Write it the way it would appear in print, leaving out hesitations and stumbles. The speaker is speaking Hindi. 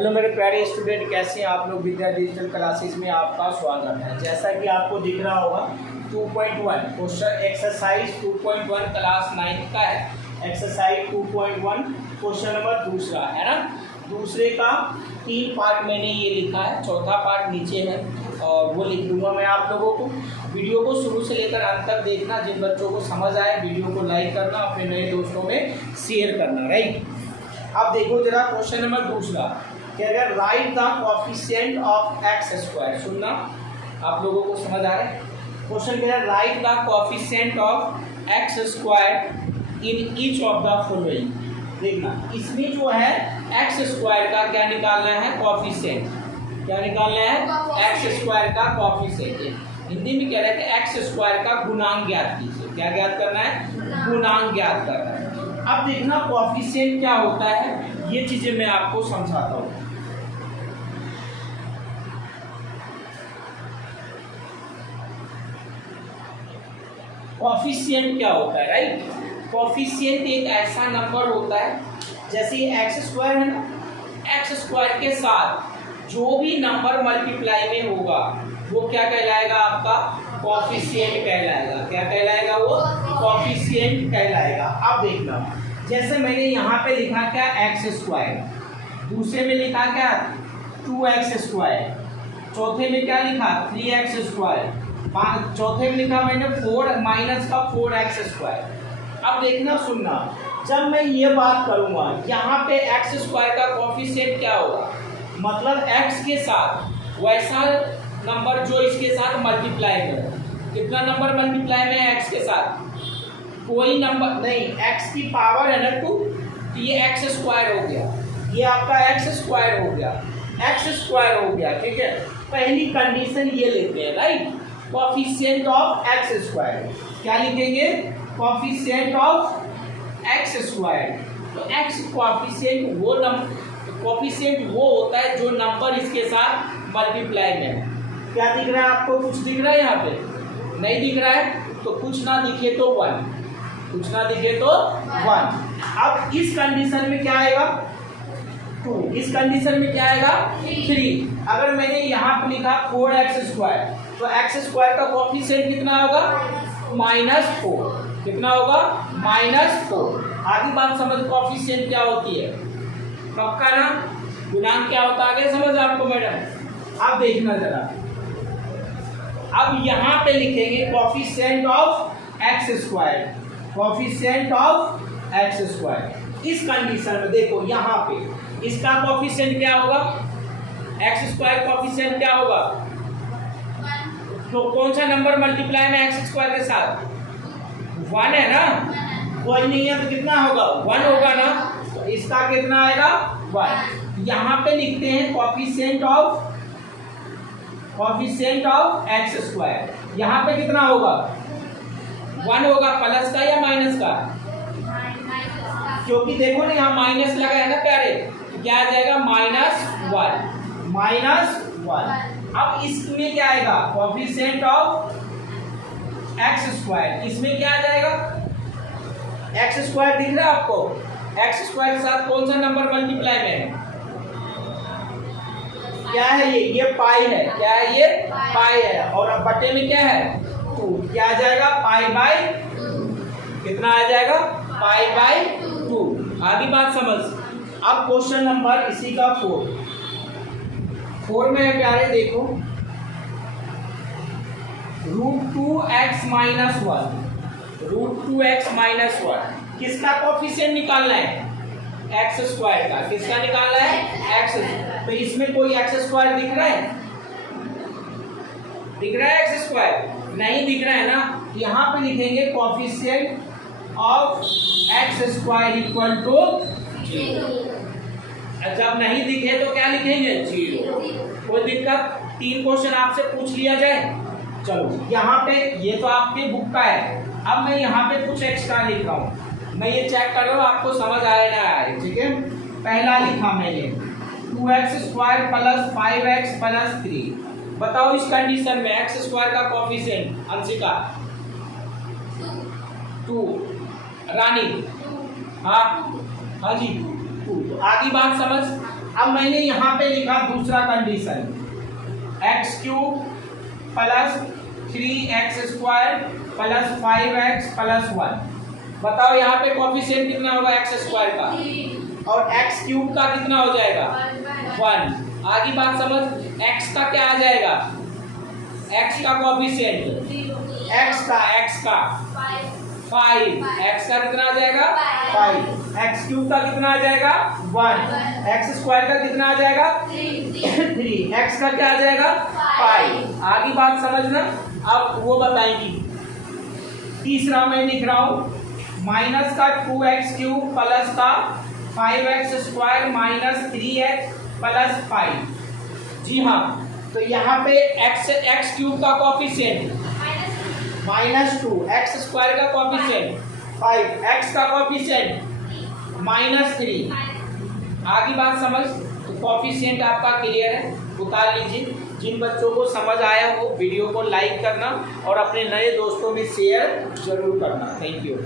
हेलो मेरे प्यारे स्टूडेंट, कैसे हैं आप लोग। विद्या डिजिटल क्लासेस में आपका स्वागत है। जैसा कि आपको दिख रहा होगा 2.1 क्वेश्चन एक्सरसाइज 2.1 क्लास 9 का है। एक्सरसाइज 2.1 क्वेश्चन नंबर दूसरा है ना। दूसरे का 3 पार्ट मैंने ये लिखा है, चौथा पार्ट नीचे है और वो लिख दूंगा मैं आप लोगों को। वीडियो को शुरू से लेकर अंत तक देखना। जिन बच्चों को समझ आए वीडियो को लाइक करना, अपने नए दोस्तों में शेयर करना। राइट, अब देखो जरा क्वेश्चन नंबर दूसरा कि अगर right the coefficient of x square. सुनना, आप लोगों को समझ आ रहा है। क्वेश्चन क्या है, right the coefficient of x square in each of the following. देखना, इसमें जो है एक्स स्क्वायर का क्या निकालना है, कोएफिशिएंट। क्या निकालना है, एक्स स्क्वायर का कोएफिशिएंट। हिंदी में कह रहे हैं कि एक्स स्क्वायर का गुणांक ज्ञात कीजिए। क्या ज्ञात करना है, गुणांक ज्ञात करना है। अब देखना कोएफिशिएंट क्या होता है, ये चीजें मैं आपको समझाता हूँ। कोएफिशिएंट क्या होता है, राइट। कोएफिशिएंट एक ऐसा नंबर होता है, जैसे ये एक्स स्क्वायर है ना, एक्स स्क्वायर के साथ जो भी नंबर मल्टीप्लाई में होगा वो क्या कहलाएगा, आपका कोएफिशिएंट कहलाएगा। क्या कहलाएगा, वो कोएफिशिएंट कहलाएगा। अब देखना, जैसे मैंने यहाँ पे लिखा क्या, एक्स स्क्वायर, दूसरे में लिखा क्या 2x स्क्वायर, चौथे में क्या लिखा 3x स्क्वायर, चौथे में लिखा मैंने 4 माइनस का 4x स्क्वायर। अब देखना सुनना, जब मैं ये बात करूँगा यहाँ पे एक्स स्क्वायर का कोएफिशिएंट क्या होगा, मतलब x के साथ वैसा नंबर जो इसके साथ मल्टीप्लाई में। कितना नंबर मल्टीप्लाई में है x के साथ, कोई नंबर नहीं, x की पावर है ना 2, ये एक्स स्क्वायर हो गया, ये आपका एक्स स्क्वायर हो गया, एक्स स्क्वायर हो गया। ठीक है, पहली कंडीशन ये लेते हैं, right. Coefficient of x square क्या लिखेंगे, कोएफिशिएंट ऑफ एक्स स्क्वायर। तो एक्स कोएफिशिएंट वो नंबर, कोएफिशिएंट वो होता है जो नंबर इसके साथ मल्टीप्लाई में है। क्या दिख रहा है आपको, कुछ दिख रहा है यहाँ पे, नहीं दिख रहा है तो कुछ ना दिखे तो 1, कुछ ना दिखे तो 1। अब इस कंडीशन में क्या आएगा 2, इस कंडीशन में क्या आएगा 3। अगर मैंने यहाँ पे लिखा 4x स्क्वायर, तो एक्स स्क्वायर का कोएफिशिएंट कितना होगा, -4। कितना होगा, -4। आगे बात समझ, कोएफिशिएंट क्या होती है, पक्का ना, गुणांक क्या होता है, आगे समझ आपको मैडम। अब देखना जरा, अब यहाँ पे लिखेंगे coefficient of x square, coefficient of x square. इस कंडीशन में देखो यहाँ पे इसका कोएफिशिएंट क्या होगा, एक्स स्क्वायर कोएफिशिएंट क्या होगा, तो कौन सा नंबर मल्टीप्लाई में एक्स स्क्वायर के साथ, 1 है ना, कोई नहीं है तो कितना होगा 1 होगा ना, तो इसका कितना आएगा 1। यहाँ पे लिखते हैं कोएफिशिएंट ऑफ एक्स स्क्वायर, यहाँ पे कितना होगा 1 होगा, प्लस का या माइनस का, क्योंकि देखो ना यहाँ माइनस लगा है ना प्यारे, तो क्या आ जाएगा -1। अब इसमें क्या आएगा, कोएफिशिएंट ऑफ एक्स स्क्वायर, इसमें क्या आ जाएगा, एक्स स्क्वायर दिख रहा है आपको, एक्स स्क्वायर के साथ कौन सा नंबर मल्टीप्लाई में है, क्या है ये पाई है, क्या है ये पाई है, और अब बटे में क्या है 2, क्या आ जाएगा π/2, कितना आ जाएगा π/2। आगे बात समझ। अब क्वेश्चन नंबर इसी का 4 में है प्यारे, देखो √2x - 1 किसका कोएफिशिएंट निकालना है, एक्स स्क्वायर का। किसका निकालना है, एक्स। तो इसमें कोई एक्स स्क्वायर दिख रहा है, दिख रहा है एक्स स्क्वायर, नहीं दिख रहा है ना। यहाँ पे लिखेंगे coefficient of x square equal to 0। जब नहीं दिखे तो क्या लिखेंगे 0। कोई दिक्कत, 3 क्वेश्चन आपसे पूछ लिया जाए। चलो यहाँ पे ये तो आपके बुक का है, अब मैं यहाँ पे कुछ एक्स्ट्रा लिख रहा हूँ, मैं ये चेक कर रहा हूँ आपको समझ आए ना आए। ठीक है, पहला लिखा मैंने 2x स्क्वायर + 5x + 3। बताओ इस कंडीशन में एक्स स्क्वायर का कोएफिशिएंट, अंशिका 2, रानी हाँ जी 2। तो आगे बात समझ। अब मैंने यहाँ पे लिखा दूसरा condition, x cube plus 3x square plus 5x plus 1। बताओ यहाँ पे कोफिशिएंट कितना होगा एक्स स्क्वायर का, और एक्स क्यूब का कितना हो जाएगा 1। आगे बात समझ, x का क्या आ जाएगा, x का कोफिशिएंट x का 5, x का कितना आ जाएगा 5, एक्स क्यूब का कितना आ जाएगा 1, एक्स स्क्वायर का कितना आ जाएगा 3, x का क्या आ जाएगा 5। आगे बात समझना, अब वो बताएंगी। तीसरा मैं लिख रहा हूँ, माइनस का 2x क्यूब प्लस का 5x square minus 3x plus 5। जी हाँ, तो यहाँ पे x क्यूब का कोफिशिएंट -2, एक्स स्क्वायर का कोफिशिएंट 5, x का कोफिशिएंट -3। आगे बात समझ, तो कोफिशिएंट आपका क्लियर है, उतार लीजिए। जिन बच्चों को समझ आया हो वीडियो को लाइक करना और अपने नए दोस्तों में शेयर जरूर करना। Thank you.